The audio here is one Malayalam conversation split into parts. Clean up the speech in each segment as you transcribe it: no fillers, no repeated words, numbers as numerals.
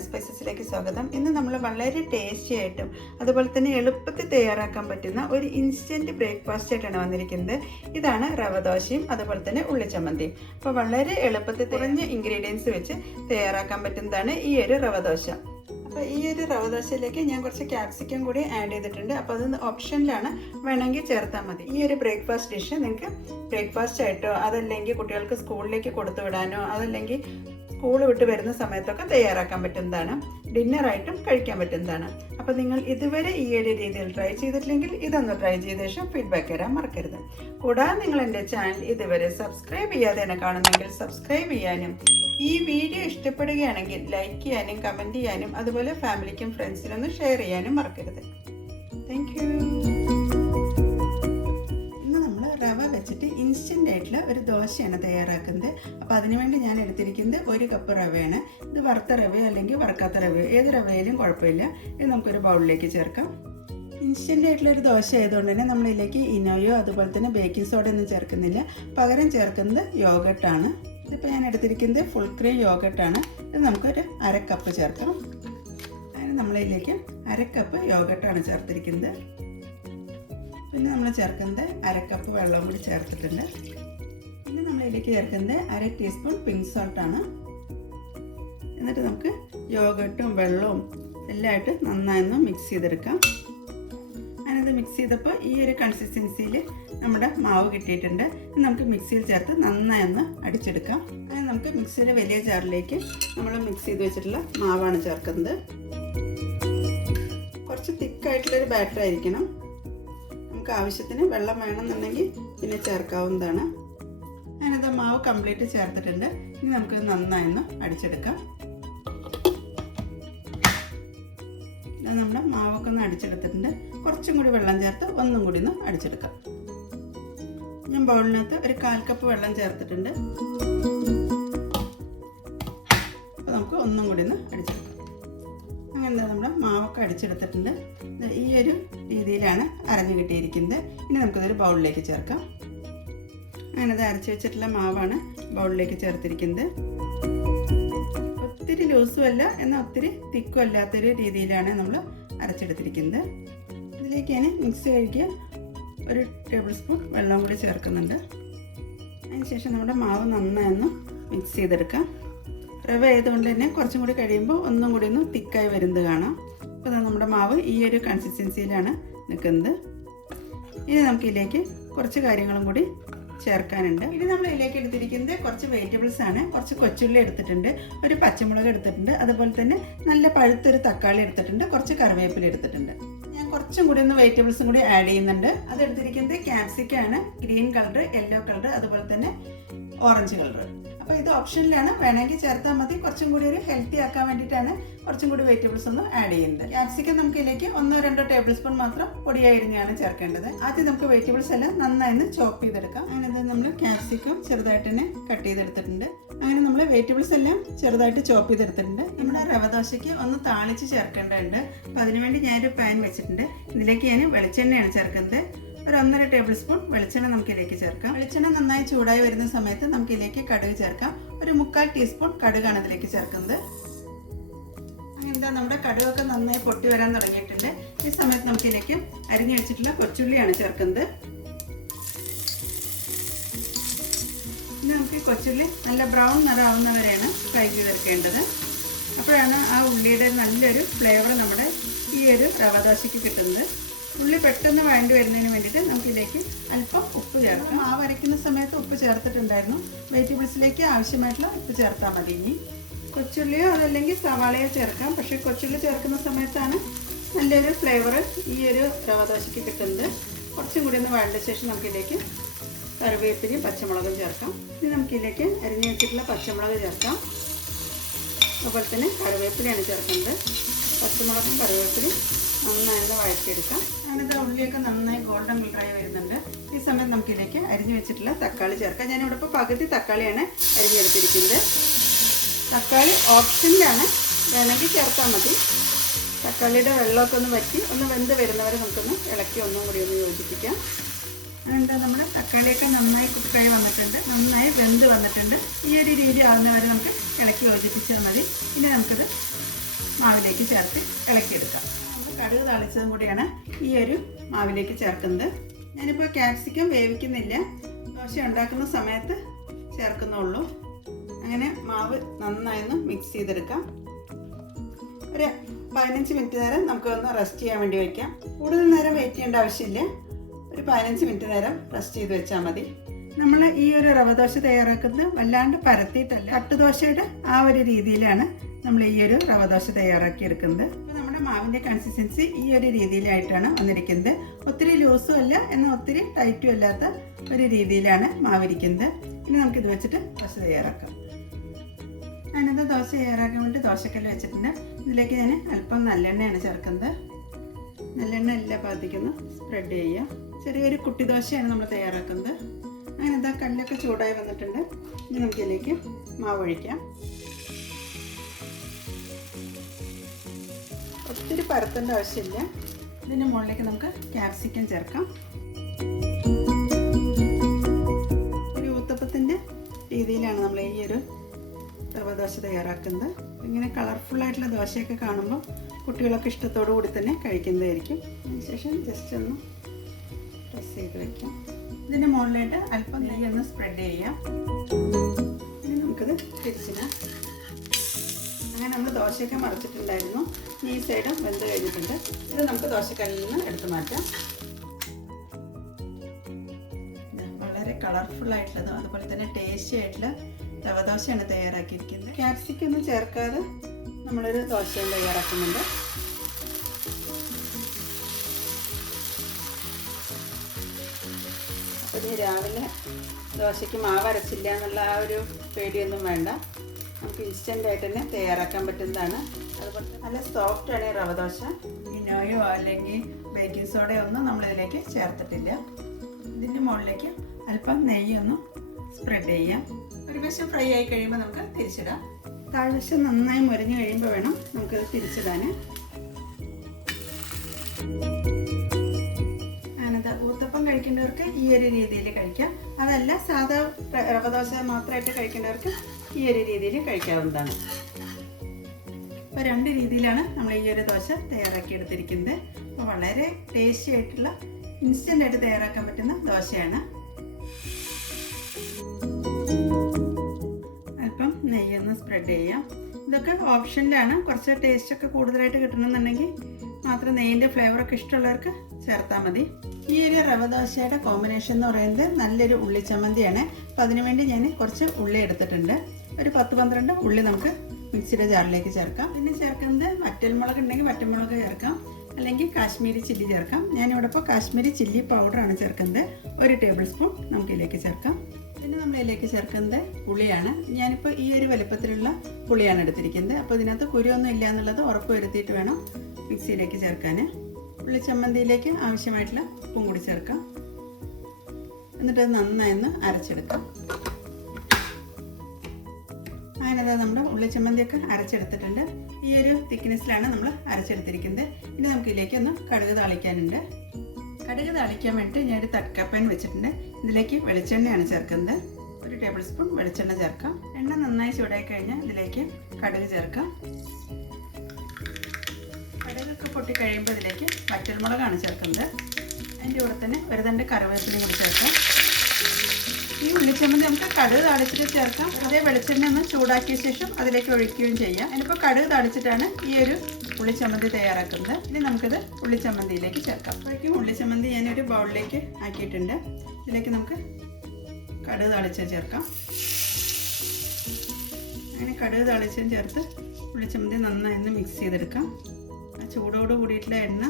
മലയാളം സ്പൈസസിലേക്ക് സ്വാഗതം. ഇന്ന് നമ്മൾ വളരെ ടേസ്റ്റി ആയിട്ടും അതുപോലെ തന്നെ എളുപ്പത്തിൽ തയ്യാറാക്കാൻ പറ്റുന്ന ഒരു ഇൻസ്റ്റൻറ്റ് ബ്രേക്ക്ഫാസ്റ്റ് ആയിട്ടാണ് വന്നിരിക്കുന്നത്. ഇതാണ് റവ ദോശയും അതുപോലെ തന്നെ ഉള്ളിച്ചമ്മന്തിയും. അപ്പോൾ വളരെ എളുപ്പത്തിൽ കുറഞ്ഞ ഇൻഗ്രീഡിയൻസ് വെച്ച് തയ്യാറാക്കാൻ പറ്റുന്നതാണ് ഈ ഒരു റവ ദോശ. അപ്പോൾ ഈ ഒരു റവ ദോശയിലേക്ക് ഞാൻ കുറച്ച് ക്യാപ്സിക്കം കൂടി ആഡ് ചെയ്തിട്ടുണ്ട്. അപ്പോൾ അത് ഓപ്ഷനിലാണ്, വേണമെങ്കിൽ ചേർത്താൽ മതി. ഈ ഒരു ബ്രേക്ക്ഫാസ്റ്റ് ഡിഷ് നിങ്ങൾക്ക് ബ്രേക്ക്ഫാസ്റ്റ് ആയിട്ടോ അതല്ലെങ്കിൽ കുട്ടികൾക്ക് സ്കൂളിലേക്ക് കൊടുത്തു വിടാനോ അതല്ലെങ്കിൽ സ്കൂൾ വിട്ട് വരുന്ന സമയത്തൊക്കെ തയ്യാറാക്കാൻ പറ്റുന്നതാണ്. ഡിന്നറായിട്ടും കഴിക്കാൻ പറ്റുന്നതാണ്. അപ്പോൾ നിങ്ങൾ ഇതുവരെ ഈ ഒരു രീതിയിൽ ട്രൈ ചെയ്തിട്ടില്ലെങ്കിൽ ഇതൊന്ന് ട്രൈ ചെയ്ത ശേഷം ഫീഡ്ബാക്ക് തരാൻ മറക്കരുത്. കൂടാതെ നിങ്ങൾ എൻ്റെ ചാനൽ ഇതുവരെ സബ്സ്ക്രൈബ് ചെയ്യാതെ തന്നെ കാണുന്നെങ്കിൽ സബ്സ്ക്രൈബ് ചെയ്യാനും ഈ വീഡിയോ ഇഷ്ടപ്പെടുകയാണെങ്കിൽ ലൈക്ക് ചെയ്യാനും കമൻറ്റ് ചെയ്യാനും അതുപോലെ ഫാമിലിക്കും ഫ്രണ്ട്സിനൊന്ന് ഷെയർ ചെയ്യാനും മറക്കരുത്. Thank you. റവ വെച്ചിട്ട് ഇൻസ്റ്റൻ്റ് ആയിട്ടുള്ള ഒരു ദോശയാണ് തയ്യാറാക്കുന്നത്. അപ്പോൾ അതിനുവേണ്ടി ഞാൻ എടുത്തിരിക്കുന്നത് 1 കപ്പ് റവയാണ്. ഇത് വറുത്ത റവയോ അല്ലെങ്കിൽ വറുക്കാത്ത റവയോ ഏത് റവയിലും കുഴപ്പമില്ല. ഇത് നമുക്കൊരു ബൗളിലേക്ക് ചേർക്കാം. ഇൻസ്റ്റൻ്റ് ആയിട്ടുള്ളൊരു ദോശ ആയതുകൊണ്ട് തന്നെ നമ്മളിതിലേക്ക് ഇനോയോ അതുപോലെ തന്നെ ബേക്കിംഗ് സോഡ ഒന്നും ചേർക്കുന്നില്ല. പകരം ചേർക്കുന്നത് യോഗട്ടാണ്. ഇതിപ്പോൾ ഞാൻ എടുത്തിരിക്കുന്നത് ഫുൾ ക്രീം യോഗട്ടാണ്. ഇത് നമുക്കൊരു 1/2 കപ്പ് ചേർക്കാം. അതിന് നമ്മളിതിലേക്ക് 1/2 കപ്പ് യോഗട്ടാണ് ചേർത്തിരിക്കുന്നത്. പിന്നെ നമ്മൾ ചേർക്കുന്നത് 1/2 കപ്പ് വെള്ളം കൂടി ചേർത്തിട്ടുണ്ട്. പിന്നെ നമ്മളിതിലേക്ക് ചേർക്കുന്നത് 1/2 ടീസ്പൂൺ പിങ്ക് സോൾട്ടാണ്. എന്നിട്ട് നമുക്ക് യോഗട്ടും വെള്ളവും എല്ലാമായിട്ട് നന്നായൊന്ന് മിക്സ് ചെയ്തെടുക്കാം. ഞാനത് മിക്സ് ചെയ്തപ്പോൾ ഈ ഒരു കൺസിസ്റ്റൻസിയിൽ നമ്മുടെ മാവ് കിട്ടിയിട്ടുണ്ട്. നമുക്ക് മിക്സിയിൽ ചേർത്ത് നന്നായൊന്ന് അടിച്ചെടുക്കാം. അങ്ങനെ നമുക്ക് മിക്സിയുടെ വലിയ ജാറിലേക്ക് നമ്മൾ മിക്സ് ചെയ്ത് വെച്ചിട്ടുള്ള മാവാണ് ചേർക്കുന്നത്. കുറച്ച് തിക്കായിട്ടുള്ളൊരു ബാറ്റർ ആയിരിക്കണം. നമുക്ക് ആവശ്യത്തിന് വെള്ളം വേണമെന്നുണ്ടെങ്കിൽ പിന്നെ ചേർക്കാവുന്നതാണ്. ഞാനത് മാവ് കംപ്ലീറ്റ് ചേർത്തിട്ടുണ്ട്. ഇനി നമുക്ക് നന്നായൊന്ന് അടിച്ചെടുക്കാം. നമ്മുടെ മാവൊക്കെ ഒന്ന് അടിച്ചെടുത്തിട്ടുണ്ട്. കുറച്ചും കൂടി വെള്ളം ചേർത്ത് ഒന്നും കൂടി ഒന്ന് അടിച്ചെടുക്കാം. ഞാൻ ബൗളിനകത്ത് ഒരു 1/4 കപ്പ് വെള്ളം ചേർത്തിട്ടുണ്ട്. അപ്പോൾ നമുക്ക് ഒന്നും കൂടി ഒന്ന് അടിച്ചെടുക്കാം. അങ്ങനെ നമ്മുടെ മാവൊക്കെ അടിച്ചെടുത്തിട്ടുണ്ട്. ഈ ഒരു രീതിയിലാണ് അരഞ്ഞു കിട്ടിയിരിക്കുന്നത്. ഇനി നമുക്കിതൊരു ബൗളിലേക്ക് ചേർക്കാം. അങ്ങനത് അരച്ച് വെച്ചിട്ടുള്ള മാവാണ് ബൗളിലേക്ക് ചേർത്തിരിക്കുന്നത്. ഒത്തിരി ലൂസും അല്ല എന്നാൽ ഒത്തിരി തിക്കും അല്ലാത്തൊരു രീതിയിലാണ് നമ്മൾ അരച്ചെടുത്തിരിക്കുന്നത്. ഇതിലേക്ക് ഞാൻ മിക്സ് കഴിക്കുക 1 ടേബിൾ സ്പൂൺ വെള്ളം കൂടി ചേർക്കുന്നുണ്ട്. അതിനുശേഷം നമ്മുടെ മാവ് നന്നായൊന്ന് മിക്സ് ചെയ്തെടുക്കാം. റവ ആയതുകൊണ്ട് തന്നെ കുറച്ചും കൂടി കഴിയുമ്പോൾ ഒന്നും കൂടി ഒന്ന് തിക്കായി വരുന്നത് കാണാം. അപ്പോൾ നമ്മുടെ മാവ് ഈ ഒരു കൺസിസ്റ്റൻസിയിലാണ് നിൽക്കുന്നത്. ഇനി നമുക്കിതിലേക്ക് കുറച്ച് കാര്യങ്ങളും കൂടി ചേർക്കാനുണ്ട്. ഇനി നമ്മൾ ഇതിലേക്ക് എടുത്തിരിക്കുന്നത് കുറച്ച് വെജിറ്റബിൾസ് ആണ്. കുറച്ച് കൊച്ചുള്ളി എടുത്തിട്ടുണ്ട്, ഒരു പച്ചമുളക് എടുത്തിട്ടുണ്ട്, അതുപോലെ തന്നെ നല്ല പഴുത്തൊരു തക്കാളി എടുത്തിട്ടുണ്ട്, കുറച്ച് കറിവേപ്പില എടുത്തിട്ടുണ്ട്. ഞാൻ കുറച്ചും കൂടി ഒന്ന് വെജിറ്റബിൾസും കൂടി ആഡ് ചെയ്യുന്നുണ്ട്. അതെടുത്തിരിക്കുന്നത് ക്യാപ്സിക്കാണ്, ഗ്രീൻ കളർ, യെല്ലോ കളർ, അതുപോലെ തന്നെ ഓറഞ്ച് കളർ. അപ്പോൾ ഇത് ഓപ്ഷനിലാണ്, വേണമെങ്കിൽ ചേർത്താൽ മതി. കുറച്ചും കൂടി ഒരു ഹെൽത്തി ആക്കാൻ വേണ്ടിയിട്ടാണ് കുറച്ചും കൂടി വെജിറ്റബിൾസ് ഒന്ന് ആഡ് ചെയ്യുന്നത്. ക്യാപ്സിക്കം നമുക്ക് ഇതിലേക്ക് 1-2 ടേബിൾ സ്പൂൺ മാത്രം പൊടിയായി അരിഞ്ഞാണ് ചേർക്കേണ്ടത്. ആദ്യം നമുക്ക് വെജിറ്റബിൾസ് എല്ലാം നന്നായി ചോപ്പ് ചെയ്തെടുക്കാം. അങ്ങനെ നമ്മൾ ക്യാപ്സിക്കം ചെറുതായിട്ട് തന്നെ കട്ട് ചെയ്തെടുത്തിട്ടുണ്ട്. അങ്ങനെ നമ്മൾ വെജിറ്റബിൾസ് എല്ലാം ചെറുതായിട്ട് ചോപ്പ് ചെയ്തെടുത്തിട്ടുണ്ട്. നമ്മുടെ റവ ദോശയ്ക്ക് ഒന്ന് താളിച്ച് ചേർക്കേണ്ടതുണ്ട്. അപ്പോൾ അതിനുവേണ്ടി ഞാനൊരു പാൻ വെച്ചിട്ടുണ്ട്. ഇതിലേക്ക് ഞാൻ വെളിച്ചെണ്ണയാണ് ചേർക്കുന്നത്. ഒരു 1.5 ടേബിൾ സ്പൂൺ വെളിച്ചെണ്ണ നമുക്കിതിലേക്ക് ചേർക്കാം. വെളിച്ചെണ്ണ നന്നായി ചൂടായി വരുന്ന സമയത്ത് നമുക്കിതിലേക്ക് കടുക് ചേർക്കാം. ഒരു 1/4 ടീസ്പൂൺ കടുകാണ് ഇതിലേക്ക് ചേർക്കുന്നത്. അങ്ങനെ നമ്മുടെ കടുകൊക്കെ നന്നായി പൊട്ടി വരാൻ തുടങ്ങിയിട്ടുണ്ട്. ഈ സമയത്ത് നമുക്കിതിലേക്ക് അരിഞ്ഞു വെച്ചിട്ടുള്ള കൊച്ചുള്ളിയാണ് ചേർക്കുന്നത്. ഇനി നമുക്ക് കൊച്ചുള്ളി നല്ല ബ്രൗൺ നിറമാവുന്നവരെയാണ് ഫ്രൈ ചെയ്തെടുക്കേണ്ടത്. അപ്പോഴാണ് ആ ഉള്ളിയുടെ നല്ലൊരു ഫ്ലേവർ നമ്മുടെ ഈ ഒരു റവ ദോശയ്ക്ക് കിട്ടുന്നത്. ഉള്ളി പെട്ടെന്ന് വഴണ്ടി വരുന്നതിന് വേണ്ടിയിട്ട് നമുക്കിതിലേക്ക് അല്പം ഉപ്പ് ചേർക്കാം. മാവ് അരയ്ക്കുന്ന സമയത്ത് ഉപ്പ് ചേർത്തിട്ടുണ്ടായിരുന്നു. വെജിറ്റബിൾസിലേക്ക് ആവശ്യമായിട്ടുള്ള ഉപ്പ് ചേർത്താൽ മതി. ഇനി കൊച്ചുള്ളിയോ അതല്ലെങ്കിൽ സവാളയോ ചേർക്കാം. പക്ഷേ കൊച്ചുള്ളി ചേർക്കുന്ന സമയത്താണ് നല്ലൊരു ഫ്ലേവർ ഈ ഒരു റവ ദോശയ്ക്ക് കിട്ടുന്നത്. കുറച്ചും കൂടി ഒന്ന് വഴണ്ട ശേഷം നമുക്കിതിലേക്ക് കറിവേപ്പിലയും പച്ചമുളകും ചേർക്കാം. ഇനി നമുക്കിതിലേക്ക് അരിഞ്ഞു വെച്ചിട്ടുള്ള പച്ചമുളക് ചേർക്കാം. അതുപോലെ തന്നെ കറിവേപ്പിലയാണ് ചേർക്കുന്നത്. പച്ചമുളകും കറിവേപ്പിലയും നന്നായിരുന്നു വഴറ്റിയെടുക്കാം. അങ്ങനത്തെ ഉള്ളിയൊക്കെ നന്നായി ഗോൾഡൻ കളറായി വരുന്നുണ്ട്. ഈ സമയത്ത് നമുക്കിതിലേക്ക് അരിഞ്ഞു വെച്ചിട്ടുള്ള തക്കാളി ചേർക്കാം. ഞാനിവിടെ ഇപ്പോൾ പകുതി തക്കാളിയാണ് അരിഞ്ഞെടുത്തിരിക്കുന്നത്. തക്കാളി ഓപ്ഷനിലാണ്, വേണമെങ്കിൽ ചേർത്താൽ മതി. തക്കാളിയുടെ വെള്ളമൊക്കെ ഒന്ന് വറ്റി ഒന്ന് വെന്ത് വരുന്നവരെ നമുക്കൊന്ന് ഇളക്കി ഒന്നും കൂടി ഒന്ന് യോജിപ്പിക്കാം. അതുകൊണ്ട് നമ്മുടെ തക്കാളിയൊക്കെ നന്നായി കുക്കായി വന്നിട്ടുണ്ട്, നന്നായി വെന്ത് വന്നിട്ടുണ്ട്. ഈ ഒരു രീതി ആവുന്നവരെ നമുക്ക് ഇളക്കി യോജിപ്പിച്ചാൽ മതി. ഇനി നമുക്കത് മാവിലേക്ക് ചേർത്ത് ഇളക്കിയെടുക്കാം. നമ്മൾ കടുക് താളിച്ചതും കൂടിയാണ് ഈ ഒരു മാവിലേക്ക് ചേർക്കുന്നത്. ഞാനിപ്പോൾ ക്യാപ്സിക്കം വേവിക്കുന്നില്ല, ദോശ ഉണ്ടാക്കുന്ന സമയത്ത് ചേർക്കുന്നുള്ളൂ. അങ്ങനെ മാവ് നന്നായൊന്ന് മിക്സ് ചെയ്തെടുക്കാം. ഒരു 15 മിനിറ്റ് നേരം നമുക്കൊന്ന് റെസ്റ്റ് ചെയ്യാൻ വേണ്ടി വയ്ക്കാം. കൂടുതൽ നേരം വെയിറ്റ് ചെയ്യേണ്ട ആവശ്യമില്ല. ഒരു 15 മിനിറ്റ് നേരം റെസ്റ്റ് ചെയ്ത് വെച്ചാൽ മതി. നമ്മൾ ഈ ഒരു റവ ദോശ തയ്യാറാക്കുന്നത് വല്ലാണ്ട് പരത്തിയിട്ടല്ല, തട്ടുദോശയുടെ ആ ഒരു രീതിയിലാണ് നമ്മൾ ഈ ഒരു റവ ദോശ തയ്യാറാക്കി എടുക്കുന്നത്. അപ്പോൾ നമ്മുടെ മാവിൻ്റെ കൺസിസ്റ്റൻസി ഈ ഒരു രീതിയിലായിട്ടാണ് വന്നിരിക്കുന്നത്. ഒത്തിരി ലൂസും അല്ല എന്നാൽ ഒത്തിരി ടൈറ്റും അല്ലാത്ത ഒരു രീതിയിലാണ് മാവിരിക്കുന്നത്. ഇനി നമുക്കിത് വെച്ചിട്ട് ദോശ തയ്യാറാക്കാം. ഞാനത് ദോശ തയ്യാറാക്കാൻ വേണ്ടി ദോശക്കല്ല് വെച്ചിട്ടുണ്ട്. ഇതിലേക്ക് ഞാൻ അല്പം നല്ലെണ്ണയാണ് ചേർക്കുന്നത്. നല്ലെണ്ണ എല്ലാ ഭാഗത്തേക്കൊന്ന് സ്പ്രെഡ് ചെയ്യുക. ചെറിയൊരു കുട്ടി ദോശയാണ് നമ്മൾ തയ്യാറാക്കുന്നത്. അങ്ങനെ എന്താ കല്ലൊക്കെ ചൂടായി വന്നിട്ടുണ്ട്. ഇനി നമുക്കിതിലേക്ക് മാവ് ഒഴിക്കാം. ഒത്തിരി പരത്തേണ്ട ആവശ്യമില്ല. ഇതിൻ്റെ മുകളിലേക്ക് നമുക്ക് ക്യാപ്സിക്കം ചേർക്കാം. ഒരു ഊത്തപ്പത്തിൻ്റെ രീതിയിലാണ് നമ്മൾ ഈ ഒരു റവ ദോശ തയ്യാറാക്കുന്നത്. ഇങ്ങനെ കളർഫുള്ളായിട്ടുള്ള ദോശയൊക്കെ കാണുമ്പോൾ കുട്ടികളൊക്കെ ഇഷ്ടത്തോടു കൂടി തന്നെ കഴിക്കുന്നതായിരിക്കും. അതിനുശേഷം ജസ്റ്റ് ഒന്ന് പ്രസ് ചെയ്ത് വയ്ക്കാം. ഇതിൻ്റെ മുകളിലായിട്ട് അല്പം നെയ്യ് ഒന്ന് സ്പ്രെഡ് ചെയ്യാം. ഇനി നമുക്കിത് തിരിച്ചിടാം. അങ്ങനെ നമ്മൾ ദോശയൊക്കെ മറിച്ചിട്ടുണ്ടായിരുന്നു. ഈ സൈഡും വെന്ത് കഴിഞ്ഞിട്ടുണ്ട്. ഇത് നമുക്ക് ദോശക്കല്ലിൽ നിന്ന് എടുത്ത് മാറ്റാം. വളരെ കളർഫുള്ളായിട്ടുള്ളതും അതുപോലെ തന്നെ ടേസ്റ്റി ആയിട്ടുള്ള റവ ദോശയാണ് തയ്യാറാക്കിയിരിക്കുന്നത്. ക്യാപ്സിക്കം ഒന്നും ചേർക്കാതെ നമ്മളൊരു ദോശയും തയ്യാറാക്കുന്നുണ്ട്. അപ്പോൾ ഇത് രാവിലെ ദോശയ്ക്ക് മാവ് അരച്ചില്ല എന്നുള്ള ആ ഒരു പേടിയൊന്നും വേണ്ട. നമുക്ക് ഇൻസ്റ്റൻ്റായിട്ട് തന്നെ തയ്യാറാക്കാൻ പറ്റുന്നതാണ്. അതുപോലെ നല്ല സോഫ്റ്റാണ് ഈ റവ ദോശ. ഇനോയോ അല്ലെങ്കിൽ ബേക്കിംഗ് സോഡയോ ഒന്നും നമ്മളിതിലേക്ക് ചേർത്തിട്ടില്ല. ഇതിൻ്റെ മുകളിലേക്ക് അല്പം നെയ്യൊന്ന് സ്പ്രെഡ് ചെയ്യാം. ഒരു വശം ഫ്രൈ ആയി കഴിയുമ്പോൾ നമുക്ക് തിരിച്ചിടാം. താഴ്വശം നന്നായി മുരിഞ്ഞ് കഴിയുമ്പോൾ വേണം നമുക്കത് തിരിച്ചിടാൻ. അങ്ങനത്തെ ഊത്തപ്പം കഴിക്കേണ്ടവർക്ക് ഈ ഒരു രീതിയിൽ കഴിക്കാം. അതല്ല സാധാ റവ ദോശ മാത്രമായിട്ട് കഴിക്കേണ്ടവർക്ക് ഈ ഒരു രീതിയിൽ കഴിക്കാവുന്നതാണ്. അപ്പോൾ 2 രീതിയിലാണ് നമ്മൾ ഈ ഒരു ദോശ തയ്യാറാക്കി എടുത്തിരിക്കുന്നത്. അപ്പോൾ വളരെ ടേസ്റ്റി ആയിട്ടുള്ള ഇൻസ്റ്റൻ്റായിട്ട് തയ്യാറാക്കാൻ പറ്റുന്ന ദോശയാണ്. അല്പം നെയ്യൊന്ന് സ്പ്രെഡ് ചെയ്യാം. ഇതൊക്കെ ഓപ്ഷനിലാണ്. കുറച്ച് ടേസ്റ്റൊക്കെ കൂടുതലായിട്ട് കിട്ടണമെന്നുണ്ടെങ്കിൽ മാത്രം നെയ്യിൻ്റെ ഫ്ലേവറൊക്കെ ഇഷ്ടമുള്ളവർക്ക് ചേർത്താൽ മതി. ഈ ഒരു റവ ദോശയുടെ കോമ്പിനേഷൻ എന്ന് പറയുന്നത് നല്ലൊരു ഉള്ളിച്ചമ്മന്തിയാണ്. അപ്പോൾ അതിനുവേണ്ടി ഞാൻ കുറച്ച് ഉള്ളി എടുത്തിട്ടുണ്ട്. ഒരു 10-12 ഉള്ളി നമുക്ക് മിക്സിയുടെ ജാറിലേക്ക് ചേർക്കാം. പിന്നെ ചേർക്കുന്നത് വറ്റൽമുളക് ഉണ്ടെങ്കിൽ വറ്റൽമുളക് ചേർക്കാം, അല്ലെങ്കിൽ കാശ്മീരി ചില്ലി ചേർക്കാം. ഞാനിവിടെ ഇപ്പോൾ കാശ്മീരി ചില്ലി പൗഡറാണ് ചേർക്കുന്നത്. 1 ടേബിൾ സ്പൂൺ നമുക്കിതിലേക്ക് ചേർക്കാം. പിന്നെ നമ്മളിതിലേക്ക് ചേർക്കുന്നത് പുളിയാണ്. ഞാനിപ്പോൾ ഈ ഒരു വലുപ്പത്തിലുള്ള പുളിയാണ് എടുത്തിരിക്കുന്നത്. അപ്പോൾ ഇതിനകത്ത് കുരുവൊന്നും ഇല്ല എന്നുള്ളത് ഉറപ്പ് വരുത്തിയിട്ട് വേണം മിക്സിയിലേക്ക് ചേർക്കാൻ. പുളിച്ചമ്മന്തിയിലേക്ക് ആവശ്യമായിട്ടുള്ള ഉപ്പും കൂടി ചേർക്കാം. എന്നിട്ട് അത് നന്നായി ഒന്ന് അരച്ചെടുക്കാം. അങ്ങനെ നമ്മുടെ ഉള്ളിച്ചമ്മന്തിയൊക്കെ അരച്ചെടുത്തിട്ടുണ്ട്. ഈ ഒരു തിക്നെസ്സിലാണ് നമ്മൾ അരച്ചെടുത്തിരിക്കുന്നത്. ഇനി നമുക്കിതിലേക്ക് ഒന്ന് കടുക് താളിക്കാനുണ്ട്. കടുക് താളിക്കാൻ വേണ്ടിയിട്ട് ഞാനൊരു തട്ടക്കപ്പാൻ വെച്ചിട്ടുണ്ട്. ഇതിലേക്ക് വെളിച്ചെണ്ണയാണ് ചേർക്കുന്നത്. 1 ടേബിൾ സ്പൂൺ വെളിച്ചെണ്ണ ചേർക്കാം. എണ്ണ നന്നായി ചൂടായി കഴിഞ്ഞാൽ ഇതിലേക്ക് കടുക് ചേർക്കാം. കടുകൊക്കെ പൊട്ടി കഴിയുമ്പോൾ ഇതിലേക്ക് വറ്റൽമുളകാണ് ചേർക്കുന്നത്. അതിൻ്റെ കൂടെ തന്നെ 1 തണ്ട് കറിവേപ്പിലയും കൂടി ചേർക്കാം. ഈ ഉള്ളിച്ചമ്മന്തി നമുക്ക് കടുക് താളിച്ചിട്ട് ചേർക്കാം. അതേ വെളിച്ചെണ്ണ ഒന്ന് ചൂടാക്കിയ ശേഷം അതിലേക്ക് ഒഴിക്കുകയും ചെയ്യാം. ഞാനിപ്പോൾ കടുക് താളിച്ചിട്ടാണ് ഈ ഒരു ഉള്ളിച്ചമ്മന്തി തയ്യാറാക്കുന്നത്. ഇനി നമുക്കിത് ഉള്ളിച്ചമ്മന്തിയിലേക്ക് ചേർക്കാം. അപ്പോഴേക്കും ഉള്ളിച്ചമ്മന്തി ഞാനൊരു ബൗളിലേക്ക് ആക്കിയിട്ടുണ്ട്. ഇതിലേക്ക് നമുക്ക് കടുക് താളിച്ച് ചേർക്കാം. അങ്ങനെ കടുക് താളിച്ചും ചേർത്ത് ഉള്ളിച്ചമ്മന്തി നന്നായി ഒന്ന് മിക്സ് ചെയ്തെടുക്കാം. ആ ചൂടോട് കൂടിയിട്ടുള്ള എണ്ണ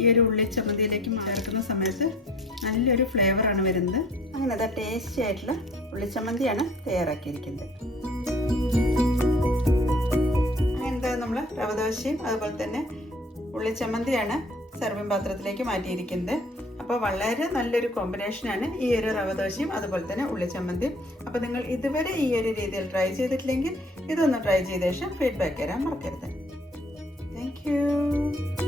ഈ ഒരു ഉള്ളിച്ചമ്മന്തിയിലേക്ക് ചേർക്കുന്ന സമയത്ത് നല്ലൊരു ഫ്ലേവറാണ് വരുന്നത്. അങ്ങനെ അത് ടേസ്റ്റി ആയിട്ടുള്ള ഉള്ളിച്ചമ്മന്തിയാണ് തയ്യാറാക്കിയിരിക്കുന്നത്. അങ്ങനത്തെ നമ്മൾ റവദോശയും അതുപോലെ തന്നെ ഉള്ളിച്ചമ്മന്തിയാണ് സർവിംഗ് പാത്രത്തിലേക്ക് മാറ്റിയിരിക്കുന്നത്. അപ്പോൾ വളരെ നല്ലൊരു കോമ്പിനേഷനാണ് ഈ ഒരു റവദോശയും അതുപോലെ തന്നെ ഉള്ളിച്ചമ്മന്തിയും. അപ്പോൾ നിങ്ങൾ ഇതുവരെ ഈ ഒരു രീതിയിൽ ട്രൈ ചെയ്തിട്ടില്ലെങ്കിൽ ഇതൊന്ന് ട്രൈ ചെയ്ത ശേഷം ഫീഡ്ബാക്ക് തരാൻ മറക്കരുത്. Thank you.